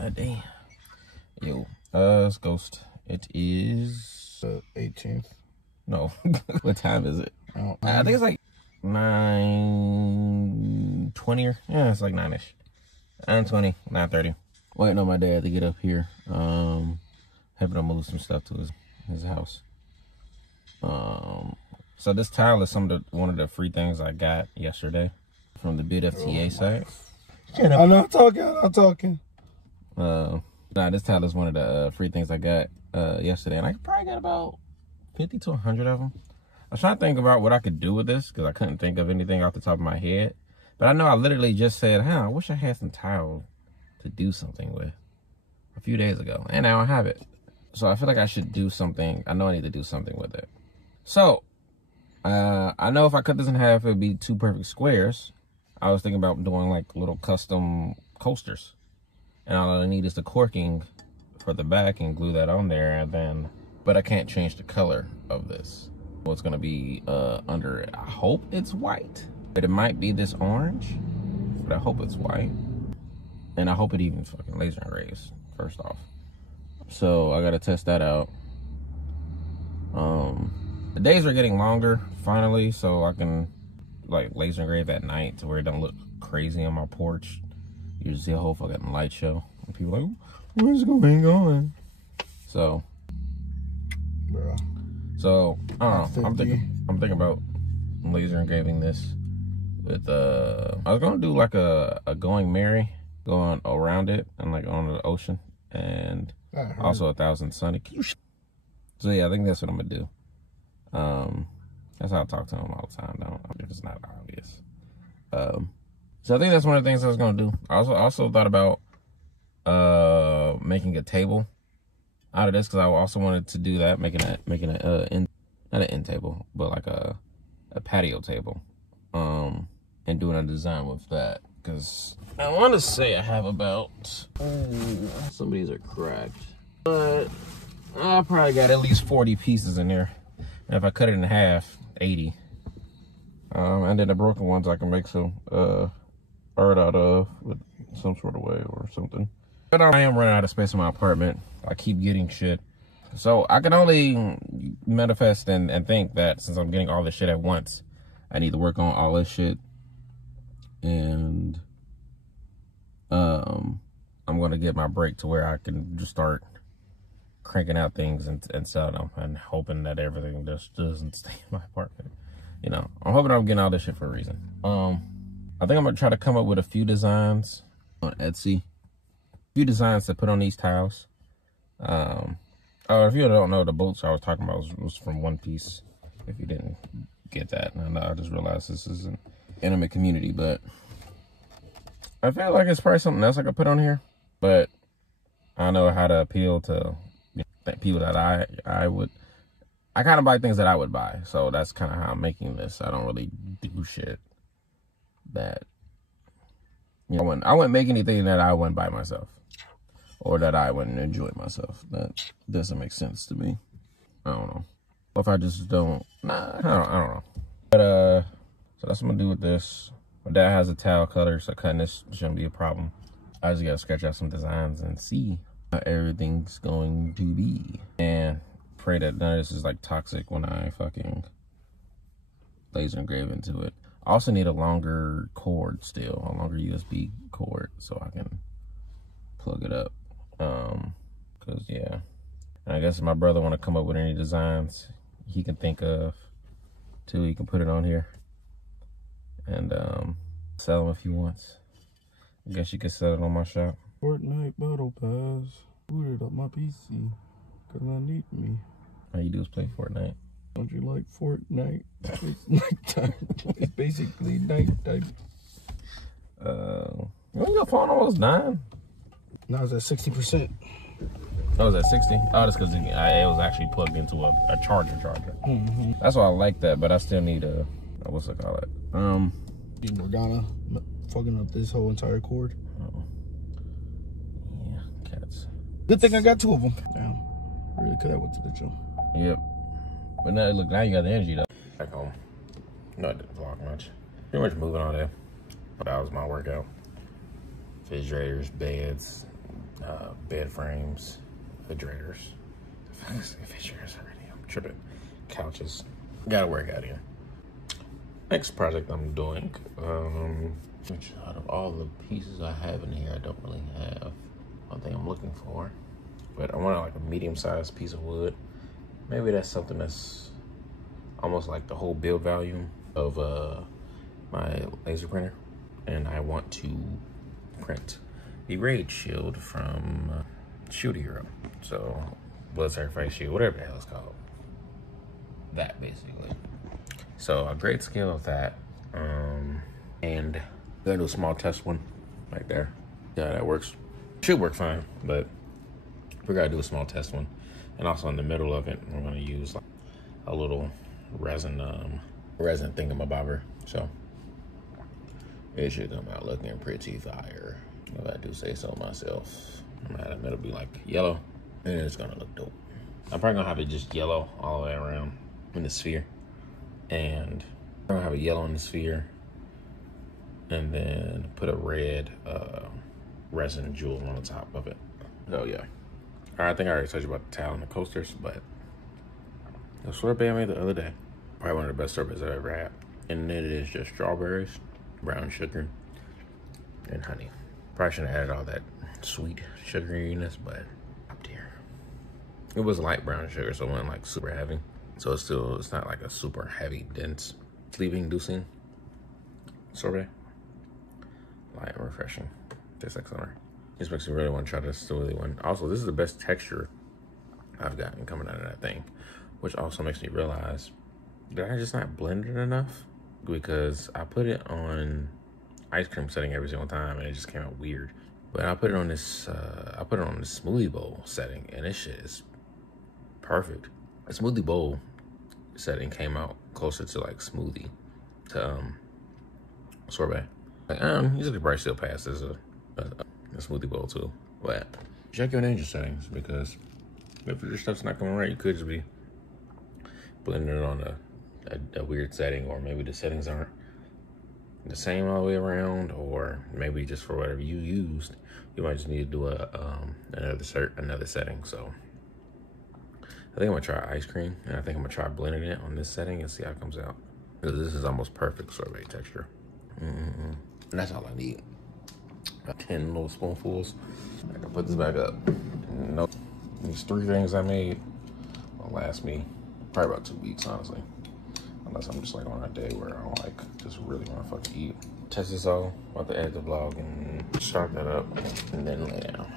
God damn. Yo, it's Ghost. It is the 18th. No. What time is it? Oh, I think it's like 9:20 or yeah, it's like 9ish. 9:20, 9:30. Waiting on my dad to get up here. Having to move some stuff to his house. So this tile is one of the free things I got yesterday from the Bid FTA site. I'm not talking. Nah, this tile is one of the free things I got yesterday, and I probably got about 50 to 100 of them. I was trying to think about what I could do with this because I couldn't think of anything off the top of my head. But I know I literally just said, I wish I had some tile to do something with a few days ago, and now I have it. So I feel like I should do something. I know I need to do something with it. So I know if I cut this in half, it would be 2 perfect squares. I was thinking about doing like little custom coasters. And all I need is the corking for the back and glue that on there. And then, but I can't change the color of this. What's gonna be under it. I hope it's white, but it might be this orange, but I hope it's white. And I hope it even fucking laser engraves, first off. So I gotta test that out. The days are getting longer finally, so I can like laser engrave at night to where it don't look crazy on my porch. You just see a whole fucking light show. And people are like, where's going on? So, bro. So I don't know. I'm thinking about laser engraving this with I was gonna do like a Going Merry going around it and like on the ocean, and also 1,000 Sunny. So yeah, I think that's what I'm gonna do. That's how I talk to him all the time. If it's not obvious. So I think that's one of the things I was gonna do. I also thought about making a table out of this because I also wanted to do that, making a not an end table, but like a patio table, and doing a design with that. Because I want to say I have about some of these are cracked, but I probably got at least 40 pieces in there. And if I cut it in half, 80. And then the broken ones I can make some art out of with some sort of way or something. But I am running out of space in my apartment. I keep getting shit. So I can only manifest and think that since I'm getting all this shit at once, I need to work on all this shit. And I'm going to get my break to where I can just start cranking out things and selling them and hoping that everything just doesn't stay in my apartment. You know, I'm hoping I'm getting all this shit for a reason. I think I'm going to try to come up with a few designs on Etsy. A few designs to put on these tiles. If you don't know, the boats I was talking about was from One Piece. If you didn't get that, and I just realized this is an intimate community, but I feel like it's probably something else I could put on here. But I know how to appeal to people that I kind of buy things that I would buy. So that's kind of how I'm making this. I don't really do shit that, you know, I wouldn't make anything that I wouldn't buy myself. Or that I wouldn't enjoy myself. That doesn't make sense to me. I don't know. Or if I just don't, I don't know. But so that's what I'm gonna do with this. My dad has a towel cutter, so cutting this shouldn't be a problem. I just gotta sketch out some designs and see how everything's going to be. And pray that none of this is like toxic when I fucking laser engrave into it. I also need a longer cord still, a longer USB cord so I can plug it up. Cause yeah, and I guess if my brother want to come up with any designs he can think of too, he can put it on here and sell them if he wants. I guess you could sell it on my shop. Fortnite Battle Pass. Booted up my PC cause I need me. All you do is play Fortnite. Don't you like Fortnite? It's nighttime. It's basically nighttime. When your phone almost 9? Now it's at 60%. Oh, was at 60? Oh, that's because it was actually plugged into a charger. Mm-hmm. That's why I like that, but I still need a what's it called? Morgana fucking up this whole entire cord. Oh. Yeah, cats. Good thing I got 2 of them. Damn, really could have went to the gym. Yep. But now, look, now you got the energy though. Back home. No, I didn't vlog much. Pretty much moving on there. But that was my workout. Refrigerators, beds, bed frames, refrigerators. Refrigerators already. I'm tripping. Couches. Gotta work out here. Next project I'm doing. Which out of all the pieces I have in here, I don't really have one thing I'm looking for. But I want like a medium-sized piece of wood. Maybe that's something that's almost like the whole build value of my laser printer. And I want to print the Raid Shield from Shield Hero. So, Blood Sacrifice Shield, whatever the hell it's called. That, basically. So, a great scale of that. And I'm gonna do a small test one right there. Yeah, that works. Should work fine, but we're gonna do a small test one. And also in the middle of it, we're gonna use like a little resin thingamabobber. So it should come out looking pretty fire, if I do say so myself. It'll be like yellow, and it's gonna look dope. I'm probably gonna have it just yellow all the way around in the sphere. And I'm gonna have a yellow in the sphere, and then put a red resin jewel on the top of it. Oh yeah. All right, I think I already told you about the towel and the coasters, but the sorbet I made the other day, probably one of the best sorbets I've ever had. And it is just strawberries, brown sugar, and honey. Probably shouldn't have added all that sweet sugariness, but up there. It was light brown sugar, so it wasn't like super heavy. So it's not like a super heavy, dense, sleep-inducing sorbet. Light and refreshing. Tastes like summer. This makes me really want to try this smoothie one. Also, this is the best texture I've gotten coming out of that thing, which also makes me realize that I just not blended enough, because I put it on ice cream setting every single time and it just came out weird. But I put it on this, smoothie bowl setting, and this shit is perfect. A smoothie bowl setting came out closer to like smoothie to sorbet. Like, you could probably still pass as a smoothie bowl too, but check your ninja settings, because if your stuff's not coming right, you could just be blending it on a weird setting, or maybe the settings aren't the same all the way around, or maybe just for whatever you used, you might just need to do another setting. So I think I'm gonna try ice cream, and I think I'm gonna try blending it on this setting and see how it comes out, because this is almost perfect sorbet texture. And that's all I need. 10 little spoonfuls. I can put this back up. Nope. These 3 things I made will last me probably about 2 weeks, honestly. Unless I'm just like on a day where I don't like just really want to fucking eat. Test this all, about to edit the vlog and start that up, and then lay down.